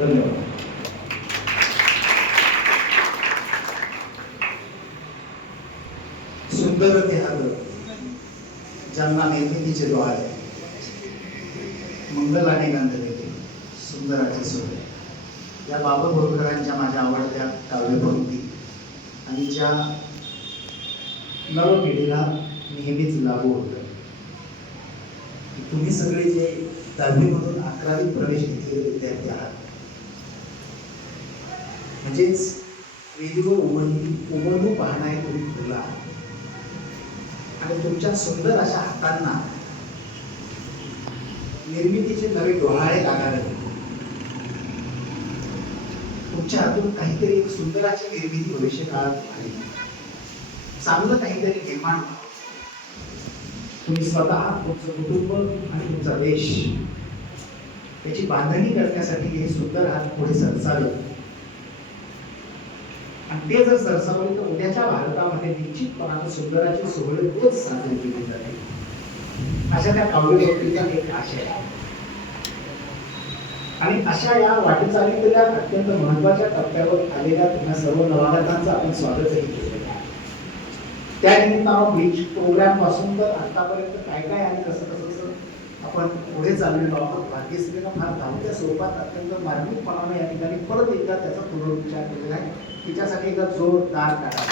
धन्यवाद. सुंदर ते हात ज्यांना निर्मितीचे डोहाळे मंगलाने गांधले सुंदराचे सोहळे, या बाबा बोरकरांच्या माझ्या आवडत्या काव्यपंक्ती आणि ज्या नवपिढीला नेहमीच लागू होतं. तुम्ही सगळे जे 10वी मधून 11वीत प्रवेश घेतलेले विद्यार्थी आहात, म्हणजेच वेदीवर उमलू पाहणारे तुम्ही फुलं आहात आणि तुमच्या सुंदर अशा हातांना निर्मितीचे नवे डोहाळे लागावे. तुमच्या हातून काहीतरी एक सुंदराची निर्मिती भविष्य काळात झाली, चांगलं काहीतरी निर्माण व्हावं. तुम्ही स्वतः, तुमचं कुटुंब आणि तुमचा देश याची बांधणी करण्यासाठी हे सुंदर हात पुढे सरसावे. आणि ते जर सरसावले तर उद्याच्या भारतामध्ये निश्चितपणाने सुंदराची सोहळे रोज साजरी केली जाते. अशा त्या काव्यपंक्तीचा एक आशय आहे. आणि अशा या वाटचालीतल्या अत्यंत महत्वाच्या टप्प्यावर आलेल्या तुम्हा सर्व नवागतांचं आपण स्वागतही केलेलं आहे. त्या निमित्तानं बीच प्रोग्राम पासून तर आतापर्यंत काय काय आणि कसं आपण पुढे चाललेलो आहोत. भाग्यश्रीनं फार धावत्या स्वरूपात अत्यंत मार्मिकपणाने या ठिकाणी परत एकदा त्याचा पुनरुच्चार केलेला आहे. तिच्यासाठी एकदा जोरदार टाळ्या.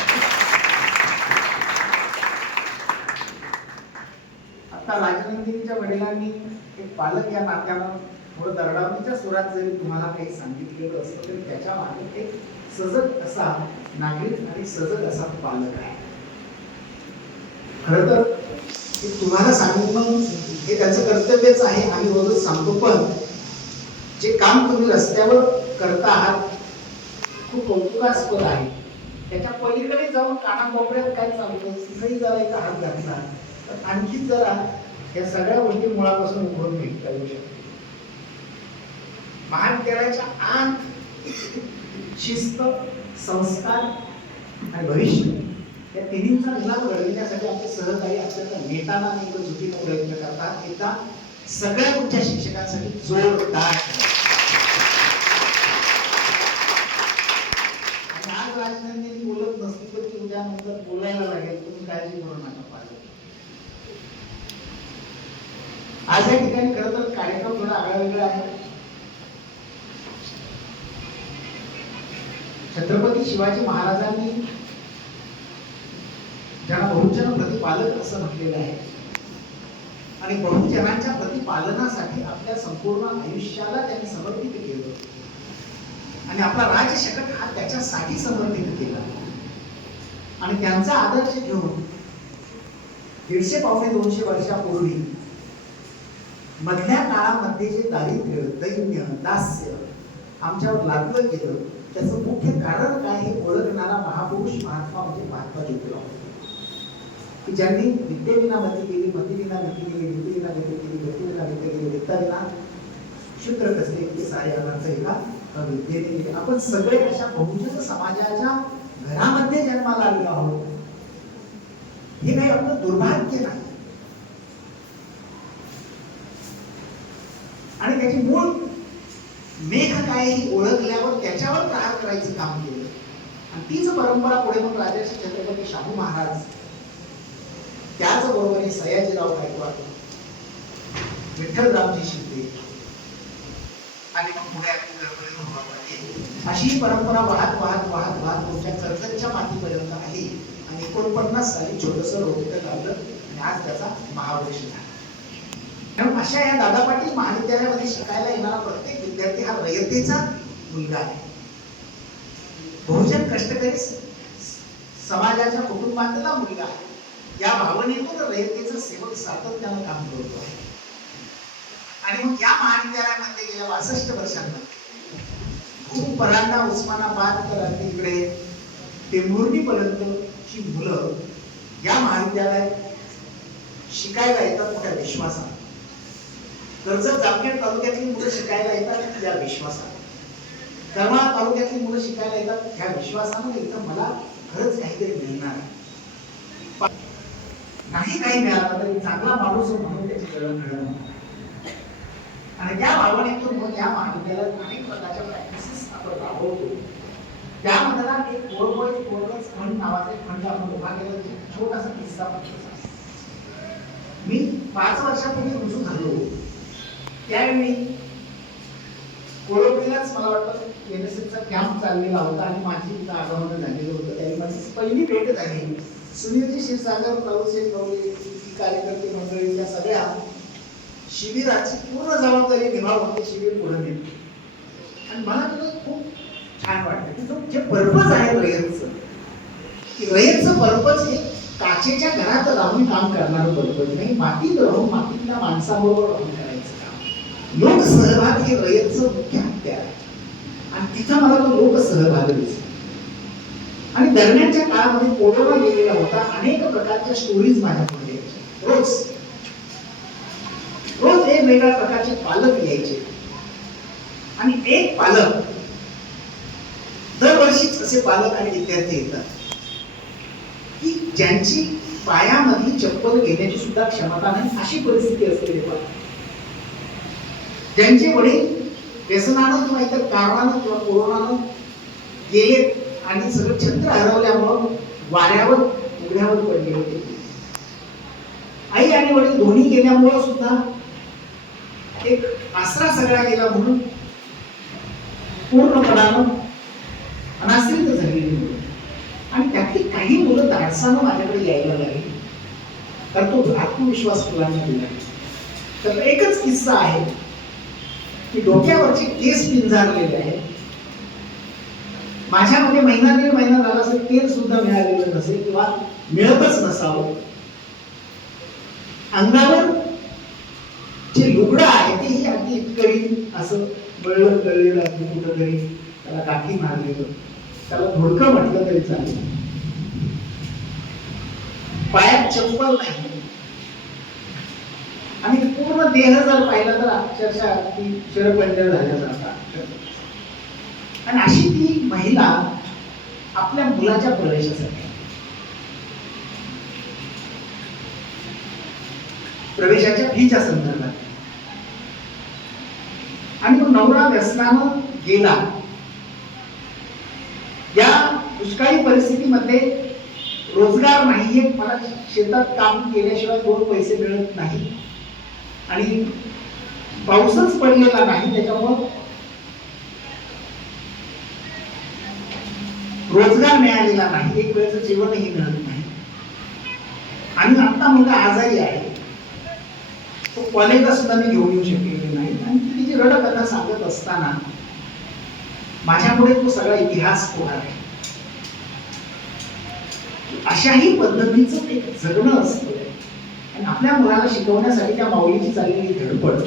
आता राजनंदिनीच्या वडिलांनी एक पालक या नात्यानं थोडं दरडावणीच्या सुरात जरी तुम्हाला काही सांगितलेलं असतं तरी त्याच्या मागे एक सजग असा नागरिक आणि सजग असा पालक आहे. खरं तर तुम्हाला सांगणं हे त्याचं कर्तव्यच आहे, आम्ही रोजच सांगतो. पण जे काम तुम्ही रस्त्यावर करता आहात खूप कौतुकास्पद आहे. त्याच्या पलीकडे जाऊन कानाकोपऱ्यात काय चालू आहे तिथेही जरा एक हात घातला तर आणखी जरा या सगळ्या गोष्टी मुळापासून उघडून निघता येऊ शकते. महाविद्यालयाच्या आत शिस्त, संस्कार आणि भविष्य या तिन्हींचा निलाम घडविण्यासाठी आपले सहकारी अत्यंत नेटाना आणि चुकीचा प्रयत्न करतात. एकदा सगळ्या तुमच्या शिक्षकांसाठी जोरदार. आणि आज राजनंदिनी बोलत नसली तर ती उद्या नंतर बोलायला लागेल, तुम्ही काळजी करू नका. आज या ठिकाणी खरं तर कार्यक्रम थोडा आगळा वेगळा आहे. छत्रपती शिवाजी महाराजांनी ज्यांना बहुजन प्रतिपालक असं म्हटलेलं आहे आणि बहुजनांच्या प्रतिपालनासाठी आपल्या संपूर्ण आयुष्याला त्यांनी समर्पित केलं आणि आपला राजशकट हा त्याच्यासाठी समर्पित केला. आणि त्यांचा आदर्श घेऊन 150-200 वर्षापूर्वी मधल्या काळामध्ये जे दारिद्र्य, दैन्य, दास्य आमच्यावर लादलं गेलं त्याचं मुख्य कारण काय हे ओळखणारा महापुरुष महात्मा म्हणजे महात्मा ज्योतिराव, की ज्यांनी विद्येविना मती केली, मतीविना गती केली, नीतीविना गती केली, गतीविना विद्या केली, विद्याविना क्षुद्र कसले की सारे अनर्थ एका विद्येने केले. आपण सगळे अशा बहुजन समाजाच्या घरामध्ये जन्माला आलेलो आहोत. हे काही आपलं दुर्भाग्य नाही. आणि त्याची मूळ मेघ काय ही ओळखल्यावर त्याच्यावर प्रहार करायचं काम केलं. आणि तीच परंपरा पुढे मग राजर्षी छत्रपती शाहू महाराज, त्याचबरोबर सयाजीराव गायकवाड, विठ्ठलरामजी शिंदे आणि मग पुढे अशी परंपरा वाहत वाहत वाहत वाहत तुमच्या कर्जतच्या मातीपर्यंत आली. आणि 49 साली छोटंसं रोपटं लावलं आणि आज त्याचा महावृक्ष झाला. म्हणून अशा या दादा पाटील महाविद्यालयामध्ये शिकायला येणारा प्रत्येक विद्यार्थी हा रयतेचा मुलगा आहे. बहुजन कष्टकरी समाजाच्या कुटुंबातला मुलगा आहे. या भावनेतून रयतेचं सेवक सातत्यानं काम करतो आहे. आणि मग या महाविद्यालयामध्ये गेल्या 62 वर्षांमध्ये खूप परांडा, उस्मानाबाद तर अगदी इकडे टेंभुर्णीपर्यंतची मुलं या महाविद्यालयात शिकायला येतात मोठ्या विश्वासाने. कर्जत जामखेड तालुक्यातली मुलं शिकायला येतात या विश्वासाने. करमाळा तालुक्यातली मुलं शिकायला येतात ह्या विश्वासाने इथं मला खरंच काहीतरी मिळणार आहे. नाही काही मिळालं तरी चांगला माणूस म्हणून त्याची जळण घडवणं. आणि त्या भावनेतून मग या महाविद्यालयात अनेक प्रकारच्या राबवतो त्यामधला एक 4x4 खंड नावाचा एक खंड आपण उभा केला, छोटासा किस्सा पाहिजे. मी 5 वर्षापूर्वी रुजू झालो त्यावेळी कोळंबीलाच मला वाटतं एनएसएसचा कॅम्प चाललेला होता आणि माझी तिथं आगमन झालेलं होतं. त्यावेळी माझी पहिली भेट झाली. सुनीलजी क्षीरसागर, प्रभूशेठ गवळे, कार्यकर्ते मंडळी या सगळ्या शिबिराची पूर्ण जबाबदारी निभावून ते शिबिर पुढे नेले आणि मला तिथं खूप छान वाटतं की जो जे पर्पज आहे रयतचं पर्पज हे काचेच्या घरात राहून काम करणारं पर्पज नाही, मातीत राहून मातीतल्या माणसाबरोबर राहून करायचं काम. लोकसहभाग हे रयतचं मुख्य हत्यार आहे आणि तिथं मला तो लोकसहभाग दिसतो. आणि दरम्यानच्या काळामध्ये कोरोना गेलेला होता, अनेक प्रकारच्या स्टोरीज माझ्यापुढे यायच्या. रोज वेगवेगळ्या प्रकारचे पालक यायचे आणि एक पालक दरवर्षीच असे पालक आणि विद्यार्थी येतात की ज्यांची पायामध्ये चप्पल घेण्याची सुद्धा क्षमता नाही अशी परिस्थिती असते. ज्यांचे वडील व्यसनानं किंवा इतर कारणानं किंवा कोरोनानं गेले आणि सगळं छत्र हरवल्यामुळं वाऱ्यावर उघड्यावर पडले होते. आई आणि वडील दोन्ही गेल्यामुळं सुद्धा एक आसरा सगळा गेला म्हणून पूर्णपणानं अनाश्रित झालेली मुलं आणि त्यातली काही मुलं धाडसानं माझ्याकडे यायला लागली, तर तो आत्मविश्वास मुलांना दिला. तर एकच किस्सा आहे की डोक्यावरचे केस पिंजारलेले आहेत. माझ्यामध्ये महिना दीड महिना झाला असेल, तेल सुद्धा मिळालेलं नसेल किंवा मिळतच नसावं. अंगावर जे लुगडं आहे तेही अगदी इतकरी असं बळलं कळलेलं अगदी कुठं तरी त्याला गाठी मारलेलं, त्याला धोडकं म्हटलं तरी चालेल. पायात चप्पल नाही आणि पूर्ण देह जर पाहिला तर अक्षरशः ती शरपंजर झाल्यासारखा. आणि अशी ती महिला आपल्या मुलाच्या प्रवेशासाठी प्रवेशाच्या फीच्या संदर्भात आणि मग नवरा व्यसनानं गेला. या दुष्काळी परिस्थितीमध्ये रोजगार नाहीये, मला शेतात काम केल्याशिवाय 2 पैसे मिळत नाही आणि पाऊसच पडलेला नाही, त्याच्यामुळं रोजगार मिळालेला नाही, एक वेळचं जेवणही मिळत नाही आणि आता मुलगा आजारी आहे. तो कॉलेजला सुद्धा मी घेऊन येऊ शकलेले नाही आणि तिची रडकथा सांगत असताना माझ्यापुढे तो सगळा इतिहास होणार आहे. अशाही पद्धतीचं एक जगणं असतं आणि आपल्या मुलाला शिकवण्यासाठी त्या माऊलीची चाललेली धडपड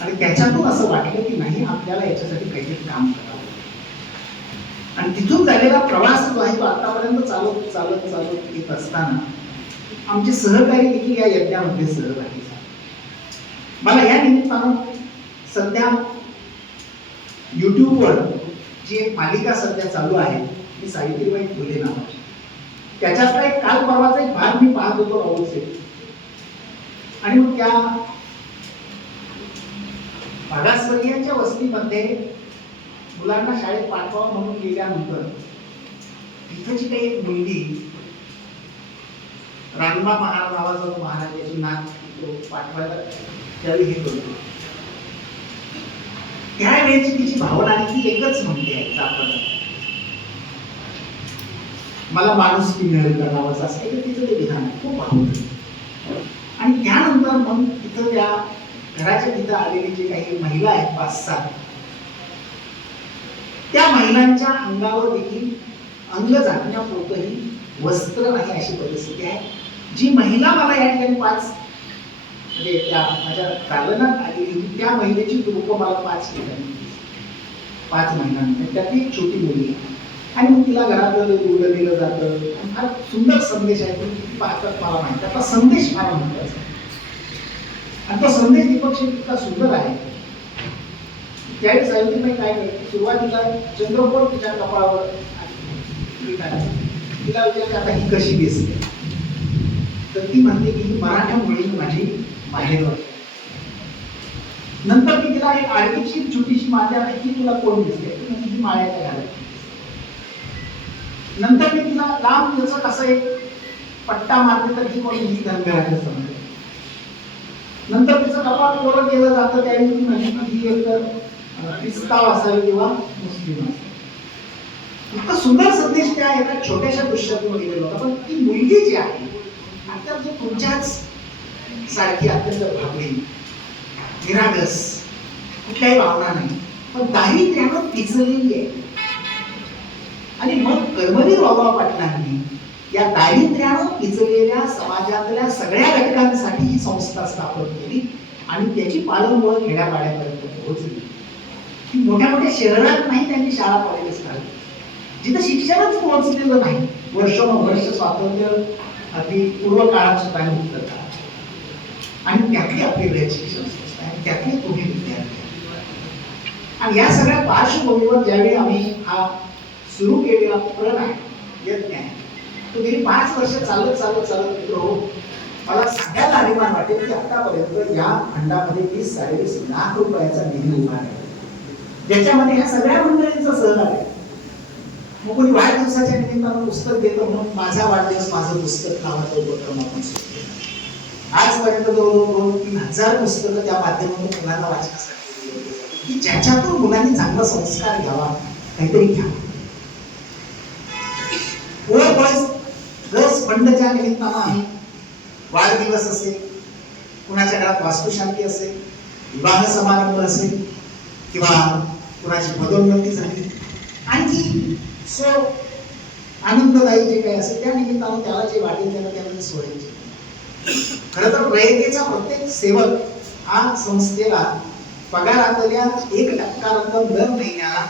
आणि त्याच्यातून असं वाटलं की नाही आपल्याला याच्यासाठी काहीतरी काम करावं. आणि तिथून झालेला प्रवास जो आहे तो आतापर्यंत चालत चालत चालत येत असताना आमचे सहकारी देखील या यज्ञामध्ये सहभागी झाले. मला या निमित्तानं सध्या युट्यूबवर जी एक मालिका सध्या चालू आहे ती सावित्रीबाई फुले नावाची, त्याच्यातला एक काल परवाचा एक भाग मी पाहत होतो राहुलचे. आणि मग त्या मागासवर्गीयांच्या वस्तीमध्ये मुलांना शाळेत पाठवावं म्हणून गेल्यानंतर तिथंची काही एक मुलगी रानबा महाराज नावाचा महाराज याची नात पाठवायला त्यावेळी हे करतो. त्यावेळेची तिची भावना ती एकच म्हणते मला माणुसकी मिळेल का नावाचं असं एक तिचं ते विधान खूप आवडतं. आणि त्यानंतर मग तिथं त्या घराच्या तिथं आलेली जे काही महिला आहेत 5-7 त्या महिलांच्या अंगावर देखील अंग झाकण्यापुरतंही वस्त्र नाही अशी परिस्थिती आहे. जी महिला मला या ठिकाणी 5 म्हणजे त्या माझ्या दालनात आलेली होती त्या महिलेची ग्रुप मला 5 ठिकाणी 5 महिलांमध्ये त्यातली एक छोटी मुलगी आणि मग तिला घरात दूध दिलं जातं. फार सुंदर संदेश आहे, तुम्ही पाहतात मला माहिती त्याचा संदेश फार महत्वाचा आणि तो संदेश दीपकशी इतका सुंदर आहे. त्यावेळी सावित्रीबाई काय करते, सुरुवातीला चंद्रकोर तिच्या कपाळावर तिला विचारते आता ही कशी दिसते, तर ती म्हणते की ही मराठा मुली माझी माहेर नंतर मी तिला एक आर्टिफिशियल छोटीशी माझ्या की तुला कोण दिसते, ती माळ्याच्या घालायची. नंतर मी तिला लांब त्याचं कसं एक पट्टा मारले तर ती कोणी ही धनगराचं समजते. नंतर तिचं कपाळ कोरं केलं जातं त्यावेळी ती म्हणजे ही एकतर ख्रिस्ताव असावी किंवा मुस्लिम असावी. इतकं सुंदर संदेश त्या एका छोट्याशा दृश्यातून दिलेला होता. पण ती मुलगी जी आहे अत्यंत तुमच्याच सारखी अत्यंत भाबडी, निरागस, कुठल्याही भावना नाही, पण दारिद्र्यानं पिचलेली आहे. आणि मग कर्मवीर बाबा पाटलांनी या दारिद्र्यानं पिचलेल्या समाजातल्या सगळ्या घटकांसाठी ही संस्था स्थापन केली आणि त्याची पालनपोळण खेड्यापाड्यापर्यंत पोहोचली. मोठ्या मोठ्या शहरात नाही त्यांनी शाळा कॉलेजेस काढली, जिथं शिक्षणच पोहोचलेलं नाही. वर्षोनवर्ष स्वातंत्र्य अगदी पूर्व काळात सुद्धा मुक्तता आणि त्यातली आपली रयत शिक्षण संस्था आहे, त्यातले तुम्ही विद्यार्थी. आणि या सगळ्या पार्श्वभूमीवर ज्यावेळी आम्ही हा सुरू केलेला प्रण आहे, यज्ञ आहे, तो गेली 5 वर्ष चालत चालत चालत मित्र मला सांगायला अभिमान वाटेल की आतापर्यंत या खंडामध्ये 20-22 लाख रुपयाचा निधी उभा आहे, ज्याच्यामध्ये ह्या सगळ्या मंडळींचा सहभाग आहे. मग कोणी वाढदिवसाच्या निमित्तानं पुस्तक देतो म्हणून माझा वाढदिवस माझं पुस्तक नावाचा उपक्रम आपण सुरू केला. आजपर्यंत 2,000-3,000 हजार पुस्तकं त्या माध्यमातून मुलांना वाचण्यासाठी की ज्याच्यातून मुलांनी चांगला संस्कार घ्यावा, काहीतरी घ्यावा. गर्ल्स फंडच्या निमित्तानं आम्ही वाढदिवस असेल, कुणाच्या घरात वास्तुशांती असेल, विवाह समारंभ असेल किंवा कुणाची पदोन्नती झाली, आणखी आनंददायी जे काही असेल त्या निमित्तानं त्याला जे वाटेल त्याला सोडायचे. खरं तर रयतेचा प्रत्येक सेवक हा संस्थेला पगारातल्या 1% रक्कम दर महिन्याला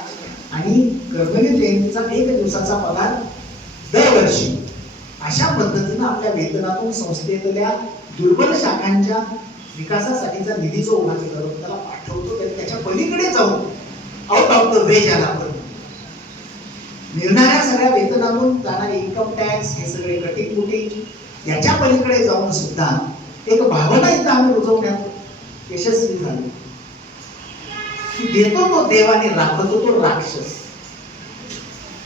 आणि कर्मवीर जयंतीचा 1 दिवसाचा पगार दरवर्षी अशा पद्धतीनं आपल्या वेतनातून संस्थेतल्या दुर्बल शाखांच्या विकासासाठीचा निधी जो उभा केला जातो त्याला पाठवतो. त्याच्या पलीकडे जाऊन आउट ऑफ द वे ज्याला आपण मिळणाऱ्या सगळ्या वेतनातून जाणारे इन्कम टॅक्स हे सगळे कटिंग याच्या पलीकडे जाऊन सुद्धा एक भावना इथं आम्ही रुजवण्यात यशस्वी झालो की देतो तो देव आणि राखतो तो राक्षस.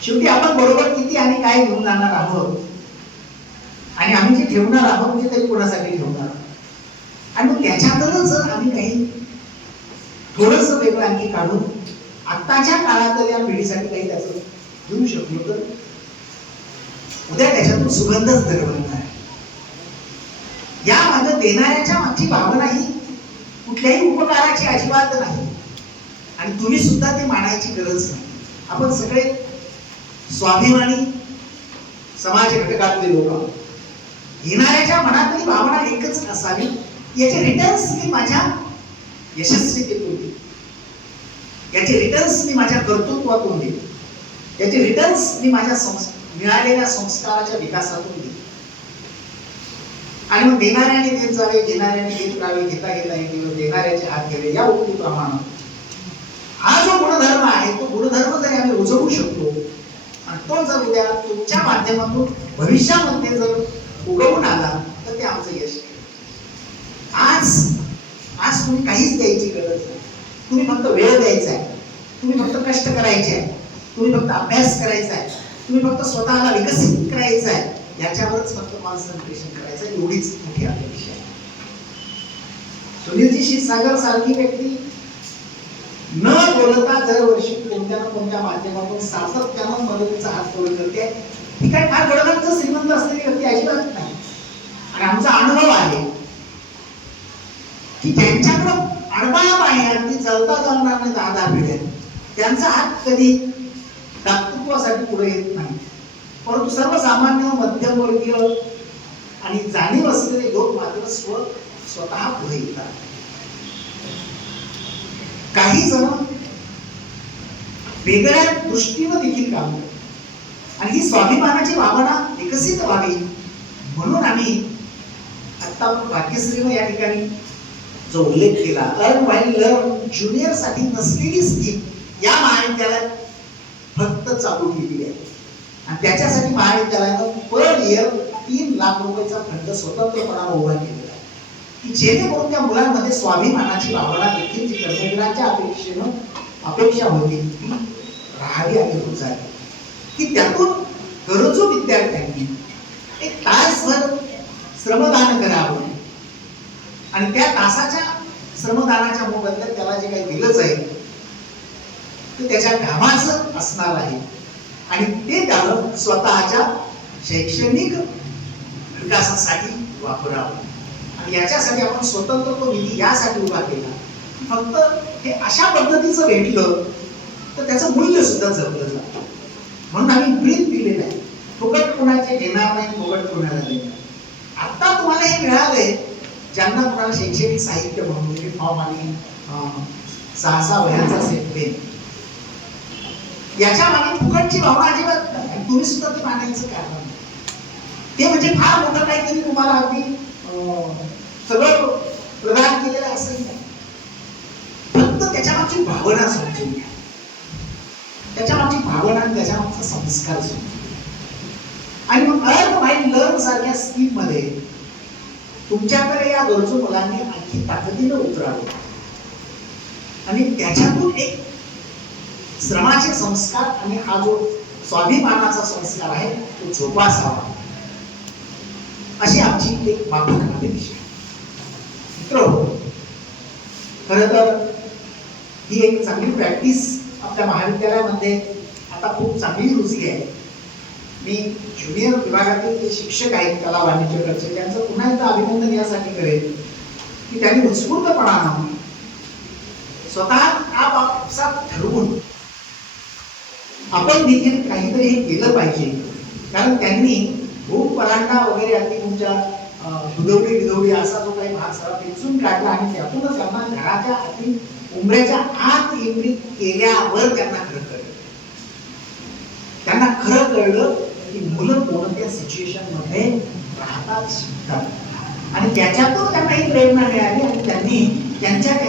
शेवटी आपण बरोबर किती आणि काय घेऊन जाणार आहोत आणि आम्ही जे ठेवणार आहोत म्हणजे तरी कोणासाठी ठेवणार आहोत. आणि मग त्याच्यातच जर आम्ही काही थोडंसं वेगळं आणखी काढून आत्ताच्या काळातल्या पिढीसाठी काही त्याचं देऊ शकलो तर उद्या त्याच्यातून सुगंधच दरवळणार आहे. या मागे देणाऱ्याच्या मागची भावना ही कुठल्याही उपकाराची अजिबात नाही आणि तुम्ही सुद्धा ते मानायची गरज नाही. आपण सगळे स्वाभिमानी समाज घटकातले लोक आहोत. घेणाऱ्याच्या मनातली भावना एकच असावी, याचे रिटर्न्स मी माझ्या यशस्वीतेतून देईन, याचे रिटर्न्स मी माझ्या कर्तृत्वातून देईन, याचे रिटर्न्स मी माझ्या मिळालेल्या संस्काराच्या विकासातून देईन. आणि मग देणाऱ्याने देत जावे, घेणाऱ्याने देत राहावे, घेता घेता येईल, देणाऱ्याचे हात घ्यावे या उक्तीप्रमाणे हा जो गुणधर्म आहे तो गुणधर्म जरी आम्ही रुजवू शकतो आणि तो जर उद्या तुमच्या माध्यमातून भविष्यामध्ये जर उगवून आला तर ते आमचं यश आहे. आज तुम्ही काहीच द्यायची गरज नाही. तुम्ही फक्त वेळ द्यायचा आहे, तुम्ही फक्त कष्ट करायचे आहे, तुम्ही फक्त अभ्यास करायचा आहे, तुम्ही फक्त स्वतःला विकसित करायचं आहे, याच्यावरच फक्त कॉन्सन्ट्रेशन करायचं, एवढीच मोठी अपेक्षा आहे. सुनीलजी क्षीरसागर सारखी व्यक्ती न बोलता दरवर्षी कोणत्या ना कोणत्या माध्यमातून सातत्यानं मदतीचा हात पुढे करते. ही काय फार गडगंज श्रीमंत असलेली व्यक्ती अजिबात नाही. आणि आमचा अनुभव आहे की ज्यांच्याकडं अडबाब आहे, अगदी चलता चालणार नाही 10 पिढ्या, त्यांचा हात कधी दातृत्वासाठी पुढे येत नाही. परंतु सर्वसामान्य मध्यमवर्गीय आणि जाणीव असलेले लोक मात्र स्वतः पुढे येतात. काही जण वेगळ्या दृष्टीनं देखील काम करतात आणि ही स्वाभिमानाची भावना विकसित व्हावी म्हणून आम्ही आता भाग्यश्रीनं या ठिकाणी जो उल्लेख केला, अर्न व्हाईल लर्न ज्युनियर साठी नसलेली स्कीम या महाविद्यालयात फक्त चालू केली आहे आणि त्याच्यासाठी महाविद्यालयानं पर इयर 3 लाख रुपयाचा फंड स्वतंत्रपणाने उभा केलेला आहे. की जेणेकरून त्या मुलांमध्ये स्वाभिमानाची भावना देखील जी कर्मवीराच्या अपेक्षा होती ती राहावी आणि होत झाली, की त्यातून गरजू विद्यार्थ्यांनी एक तासभर श्रमदान करावं आणि त्या तासाच्या श्रमदानाच्या मोबदल्यात त्याला जे काही दिलं जाईल ते त्याच्या घामाचं असणार आहे आणि ते त्याला स्वतःच्या शैक्षणिक विकासासाठी वापरावं. आणि याच्यासाठी आपण स्वतंत्र तो निधी यासाठी उभा केला, फक्त हे अशा पद्धतीचं भेटलं तर त्याचं मूल्य सुद्धा जपलं जातं. म्हणून आम्ही ब्रीथ दिलेलं आहे, फुकट कोणाचे घेणार नाही, फुकट कोणाला देणार. आता तुम्हाला हे मिळालंय ज्यांना कोणाला शैक्षणिक साहित्य म्हणून युनिफॉर्म आणि 6 वह्यांचा सेट पेन, याच्या मागे फुकटची भावना अजिबात नाही. तुम्ही सुद्धा ते मानायचं कारण नाही. ते म्हणजे फार मोठं काहीतरी तुम्हाला अगदी सगळं प्रदान केलेलं असं नाही. फक्त त्याच्या मागची भावना समजून घ्या, त्याच्या मागची भावना आणि त्याच्या मागचा संस्कार समजून घ्या. आणि मग अर्न माइंड लर्न सारख्या स्कीम मध्ये तुमच्याकडे या गरजू मुलांनी आणखी ताकदीनं उतरावं आणि त्याच्यातून एक श्रमाचे संस्कार आणि हा जो स्वाभिमानाचा संस्कार आहे तो जोपासावा, अशी आमची एक माफक अपेक्षा. मित्र, खरं तर ही एक चांगली प्रॅक्टिस आपल्या महाविद्यालयामध्ये आता खूप चांगली रुजली आहे. मी ज्युनियर विभागातील जे शिक्षक आहेत कला वाणिज्यकडचे त्यांचं पुन्हा एकदा अभिनंदन यासाठी करेल की त्यांनी उत्स्फूर्तपणानं स्वतः आपापसात ठरवून आपण देखील काहीतरी हे केलं पाहिजे. कारण त्यांनी भूक परांडा वगैरे अगदी तुमच्या दुधवडी असा जो काही भाग सगळा पेचून काढला आणि त्यातूनच त्यांना घराच्या अति उंबऱ्याच्या आत केंद्रित केल्यावर त्यांना खरं कळलं की मुलं कोणत्या सिच्युएशन मध्ये राहतात, शिकतात आणि त्याच्यातून त्यांना ही प्रेरणा मिळाली आणि त्यांनी त्यांच्यात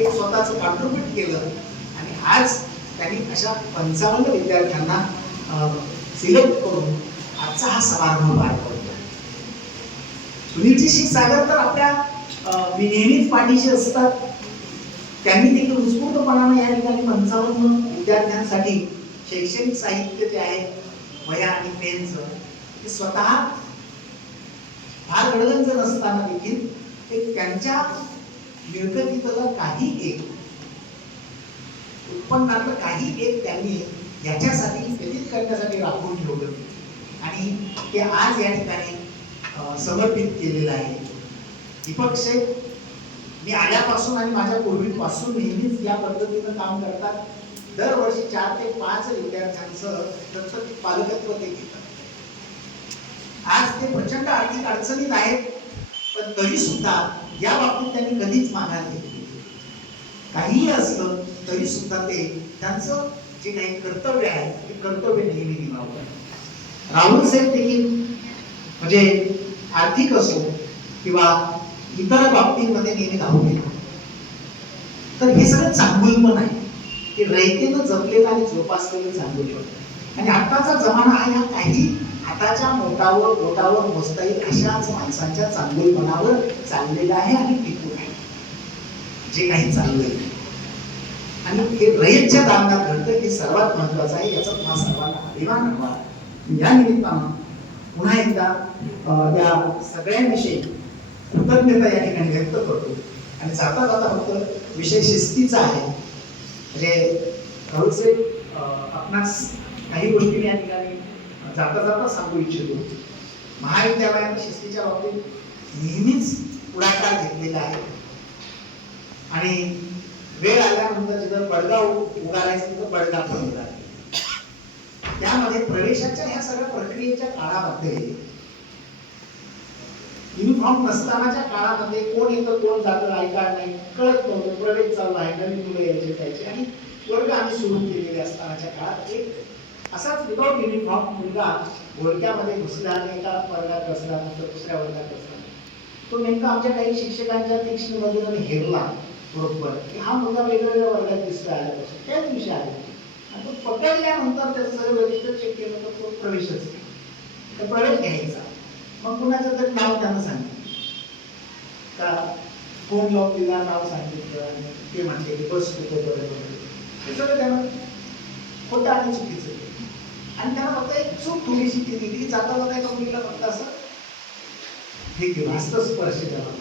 एक स्वतःचं कॉन्ट्रीब्यूट केलं आणि आज त्यांनी अशा 55 विद्यार्थ्यांना सिलेक्ट करून आजचा हा समारंभ पार पडतो. सुनीलजी क्षीरसागर तर आपल्या नेहमीच पाठीशी असतात. त्यांनी देखील उत्स्फूर्तपणाने या ठिकाणी 55 विद्यार्थ्यांसाठी शैक्षणिक साहित्य जे आहे वह्या आणि पेनचं ते स्वतः फार गडगंज नसताना देखील एक त्यांच्या मिळकतीतलं काही एक उत्पन्नातलं काही एक त्यांनी याच्यासाठी व्यतीत करण्यासाठी राखून ठेवलं आणि ते आज या ठिकाणी समर्पित केलेलं आहे. दीपक शेठ मी आल्यापासून आणि माझ्या पूर्वीपासून नेहमीच या पद्धतीनं काम करतात. दरवर्षी 4 ते 5 विद्यार्थ्यांचं दत्तक पालकत्व ते घेतात. आज ते प्रचंड आर्थिक अडचणीत आहेत, पण तरी सुद्धा या बाबतीत त्यांनी कधीच माघार घेतली. काहीही असलं तरी सुद्धा ते त्यांचं जे काही कर्तव्य आहे ते कर्तव्य नेहमी निभावतात. राहुल साहेब देखील म्हणजे आर्थिक असो किंवा इतर बाबतींमध्ये नेहमी धावून येतात. तर हे सगळं चांगुलपण आहे की रयतेनं जपलेलं आणि जोपासलेलं चांगुलपण. आणि आत्ताचा जमाना हा या काही हाताच्या बोटावर मोजता येईल अशाच माणसांच्या चांगुलपणावर चाललेला आहे आणि टिकून आहे जे काही चाललंय. आणि हे रयतच्या दालनात घडतं हे सर्वात महत्वाचं आहे, याचा तुम्हा सर्वांना अभिमान हवा. या निमित्तानं पुन्हा एकदा त्या सगळ्यांविषयी कृतज्ञता या ठिकाणी व्यक्त करतो. आणि जाता जाता फक्त विषय शिस्तीचा आहे म्हणजे राहुलचे आपणास काही गोष्टी मी या ठिकाणी जाता जाता सांगू इच्छितो. महाविद्यालयाने शिस्तीच्या बाबतीत नेहमीच पुढाकार घेतलेला आहे आणि वेळ आल्यानंतर जिथं बडगा उगारायचा तिथं बडगा पण उगारायचा. त्यामध्ये प्रवेशाच्या ह्या सगळ्या प्रक्रियेच्या काळामध्ये युनिफॉर्म नसतानाच्या काळामध्ये कोण येतं कोण जातं ऐकायला नाही कळत नव्हतं. प्रवेश चालू आहे, नवीन मुलं यायचे त्याचे आणि वर्ग आम्ही सुरू केलेले असतानाच्या काळात एक असाच विदाउट युनिफॉर्म मुलगा घोळक्यामध्ये घुसला आणि एका वर्गात बसला नंतर दुसऱ्या वर्गात बसला. तो नेमका आमच्या काही शिक्षकांच्या तीक्ष्ण नजरेने हेरला बरोबर की हा मुलगा वेगवेगळ्या वर्गात दिसला आल्यापासून त्याच विषय आहे. आणि तो पकडल्यानंतर त्याचं सगळं रजिस्टर चेक केलं तर तो प्रवेशच तर प्रवेश घ्यायचा. मग कुणाचं तरी नाव त्यांना सांगितलं का फोन लावून तिला नाव सांगितलं आणि ते म्हटले की बस होतो बरोबर, हे सगळं त्यानं खोटं आणि चुकीचं केलं. आणि त्यानं फक्त एक चूक थोडीशी केली की जाताना काय तो मुलीला फक्त असं हे केलं, हस्तस्पर्श केला.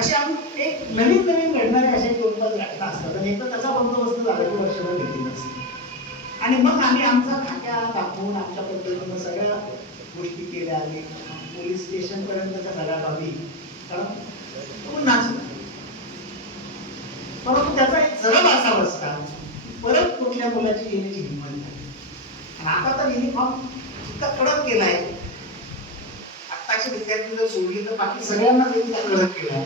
असे आम्ही एक नवीन नवीन घडणारे असे 2-5 घटना असतात आणि एकदा त्याचा बंदोबस्त झाला की वर्षभर घेतली नसते. आणि मग आम्ही आमचा खाक्या दाखवून आमच्या पद्धतीनं सगळ्या गोष्टी केल्या आणि पोलीस स्टेशन पर्यंतच्या सगळ्या बाबी, कारण तो नाचला. परंतु त्याचा एक सरळ असा बसता परत कुठल्या मुलाची येण्याची हिंमत नाही. आणि आता तर युनिफॉर्म इतका कडक केलाय, आत्ताचे विद्यार्थी जर सोडली तर बाकी सगळ्यांना इतका कडक केलाय.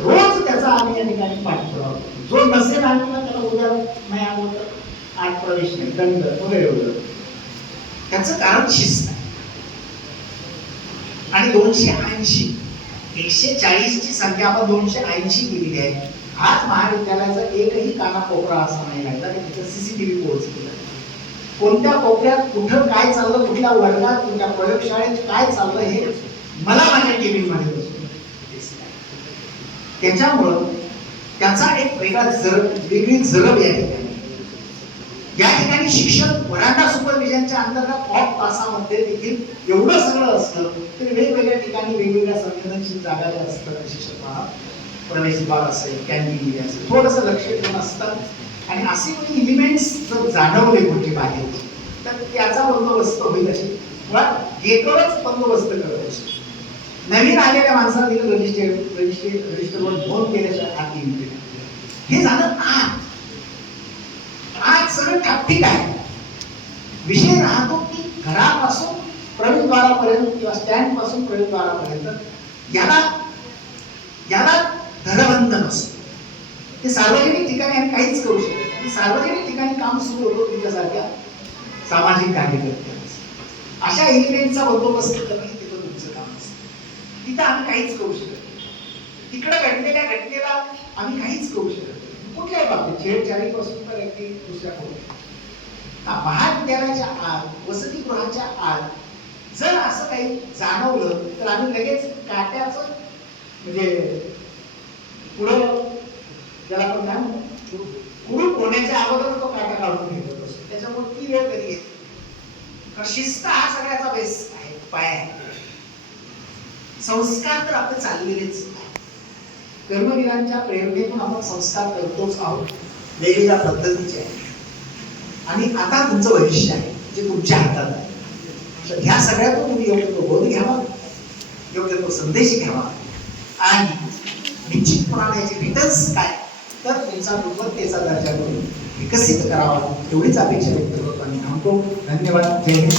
रोज त्याचा आम्ही या ठिकाणी पाठपुरावा करतो. जो नसेल आम्ही त्याला उद्या नाही आलो तर आत प्रवेश नाही, दंड वगैरे वगैरे. त्याचं कारण शिस्त आहे. आणि 280 140 ची संख्या आपण 280 केलेली आहे. आज महाविद्यालयाचा एकही कानाकोपरा असा नाही लागला की तिथं सीसीटीव्ही पोहोचलेला. कोणत्या कोपऱ्यात कुठं काय चाललं, कुठल्या वर्गात कुठल्या प्रयोगशाळेत काय चाललं हे मला माझ्या केबिन मध्ये बसून दिसतंय. त्याच्यामुळं त्याचा एक वेगळी जरब या ठिकाणी. या ठिकाणी शिक्षक वरांडा सुपरविजनच्या अंतर्गत ऑफ तासामध्ये देखील एवढं सगळं असतं तरी वेगवेगळ्या ठिकाणी वेगवेगळ्या संवेदनशील जागा ज्या असतात, शिक्षक प्रवेशद्वार असेल, कॅन्टीन असेल, थोडंसं लक्ष ठेवून असतात. आणि असे काही इलिमेंट्स जर जाणवले कुठे बाहेर तर त्याचा बंदोबस्त होईल. अशी मुळात गेटवरच बंदोबस्त करत असतो. नवीन आलेल्या माणसाला दिलं रजिस्टरवर नोंद केल्याशिवाय आत येईल. हे झालं आज सगळं ठाकठीक आहे. विषय राहतो की घरापासून प्रवेशद्वारापर्यंत किंवा स्टँड पासून प्रवेशद्वारापर्यंत याला धरबंध नसतो. ते सार्वजनिक ठिकाणी आम्ही काहीच करू शकत नाही. सार्वजनिक ठिकाणी काम सुरू होतो तुमच्यासारख्या सामाजिक कार्यकर्त्यांचं. अशा एलिमेंटचा बंदोबस्त करणं हे तिथं तुमचं काम असतं. तिथं आम्ही काहीच करू शकत नाही. तिकडे घडलेल्या घटनेला आम्ही काहीच करू शकत नाही. कुठल्याही बाबतीत छेडछाडीपासून तर अगदी दुसऱ्या महाविद्यालयाच्या आत, वसतिगृहाच्या आत जर असं काही जाणवलं तर आम्ही लगेच काट्याचं म्हणजे पुढं ज्याला आपण काय म्हणतो कुरूप होण्याच्या अगोदर तो काटा काढून घेत असतो. त्याच्यामुळे ती वेळ कधी येते. कारण शिस्त हा सगळ्याचा बेस आहे, पाय आहे. संस्कार तर आपले चाललेलेच आहे. कर्मवीरांच्या प्रेरणेतून आपण संस्कार करतोच आहोत, वेगवेगळ्या पद्धतीचे आहे. आणि आता तुमचं भविष्य आहे जे तुमच्या हातात आहे. तर ह्या सगळ्यातून तुम्ही योग्य तो बोध घ्यावा, योग्य तो संदेश घ्यावा आणि निश्चितपणाने याचे रिटर्न्स काय तर तुमचा गुणवत्तेचा दर्जा करून विकसित करावा एवढीच अपेक्षा व्यक्त करतो आणि थांबतो. धन्यवाद. जय हिंद.